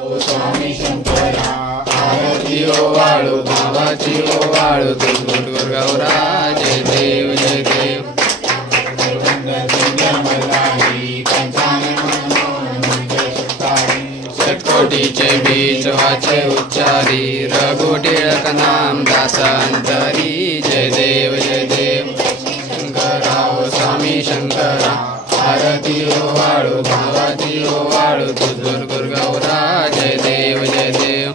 स्वामी शंकरा आरती ओवाळू भावाची ओवाळू तुझ गौरा जय देव जय देव षटकोटीचे बीज वाचे उच्चारी रघु टिळक नाम दासांतरी जय देव जय देव शंकरा ओ स्वामी शंकरा आरती ओवाळू भावाची ओवाळू तुझ गौरा जय देव जय देव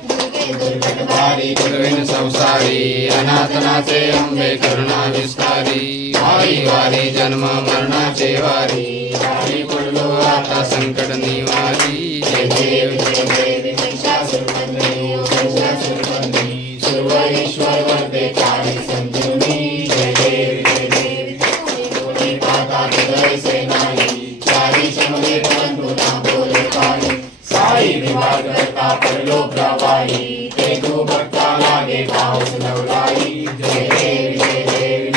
दुर्गेन संसारी अनाथनाचे अंबे करुणा विस्तारी वारी वारी जन्म मरणाचे वारी वारी पडलो आता संकट निवारी जय देव जय देव सर्वेश्वर वरदे काळी संजीवनी जय देव जय देव पाता हृदय सेनानी चारी शमले बंधू ना बोले पाणी साई विवाह करता पडलो प्रवाही ते तू भक्ता लागे पाऊस नवलाई जय देव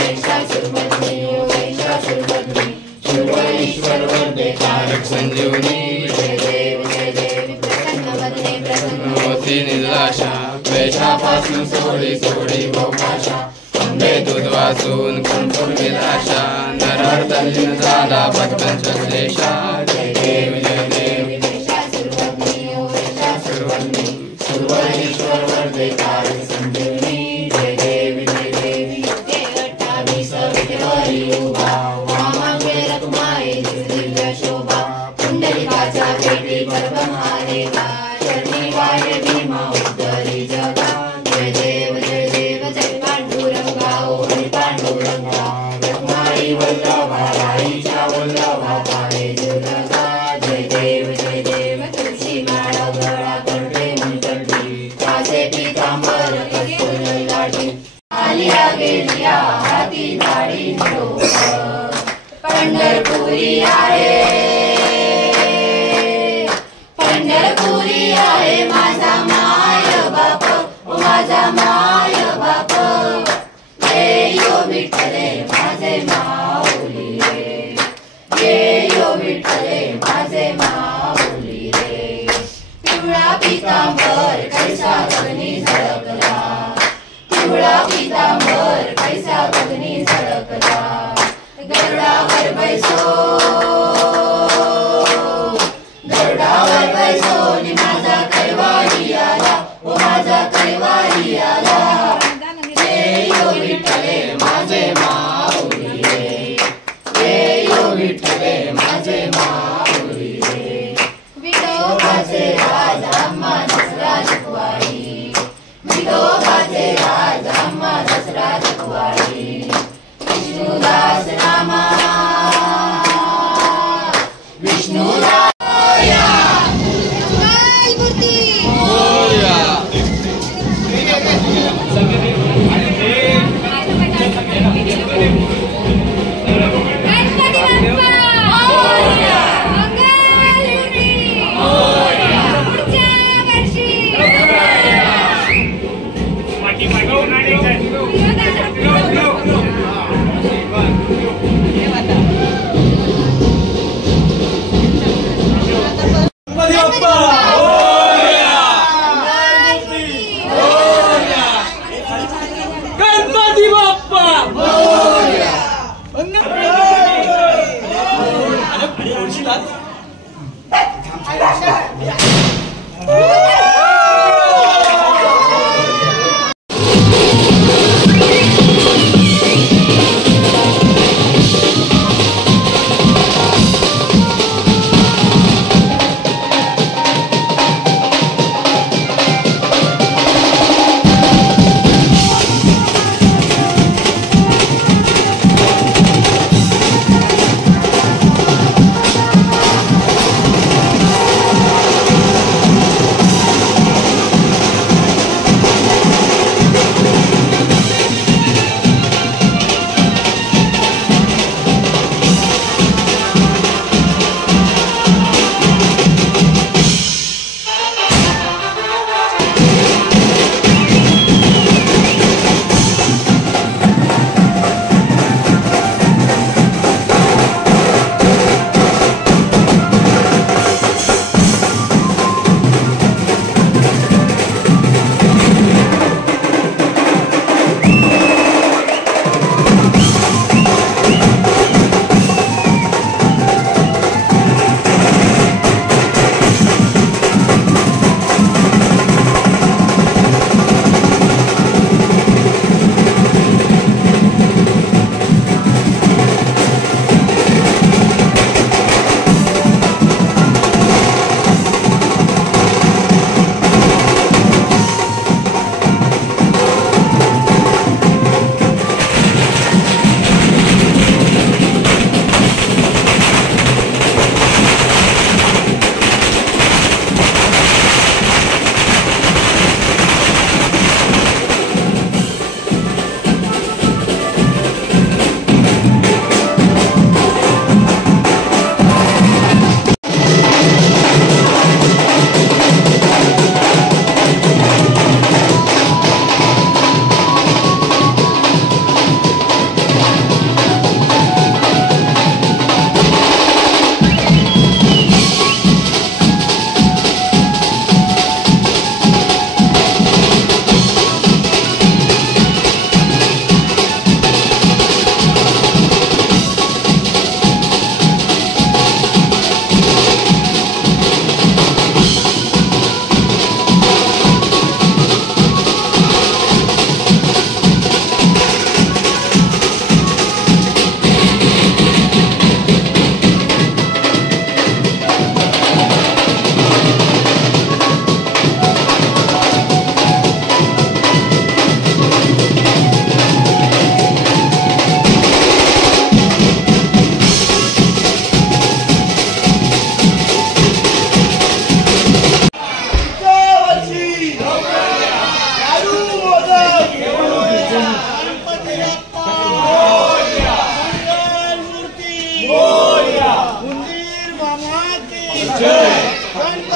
महिषासुरमर्दिनी सर्वेश्वर वरदे कारक संजीवनी जय देव प्रसन्न होती निराशा वेशापासून सोडी सोडी भोगाशा अंबे दूध वाचून कंठून विलाशा नरहरदलीन झाला पटकन स्वदेशा जय देव सर्वेश्वर वरदे कारक संजीवनी जय देव अठ्ठावीस विटेवरी उभा वामांगे रखुमाई दिव्य शोभा पुंडलिकाचा पेटी परब्रह्मादेवा चरणी वाहे भीमा उद्धरी जगा जय देव जय पांडुरंगा ओरी पांडुरंगा रखुमाई वल्लभा राईच्या वल्लभा पाहे जगा जय देव तुळशी माळा गळा कंठे मुंडली कासे पीतांबर कस्तुरी लाटी आलिया गेलिया हाती दाढी निरोप पंढरपुरी आहे माझा माय बाप ओ माझा माय बाप ये यो विठ्ठले माझे माऊली रे ये यो विठ्ठले माझे माऊली रे पिवळा पीतांबर कैसा गगनी झळकला पिवळा पीतांबर कैसा गगनी झळकला गरुडावर बैसो नि माझा कैवारी आला ओ माझा कैवारी आला जय यो विठ्ठले माझे माऊली रे जय यो विठ्ठले माझे माऊली रे विठोबाचे राज अम्मा दसरा जगवाडी विठोबाचे राज अम्मा दसरा जगवाडी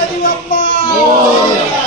गणपती बाप्पा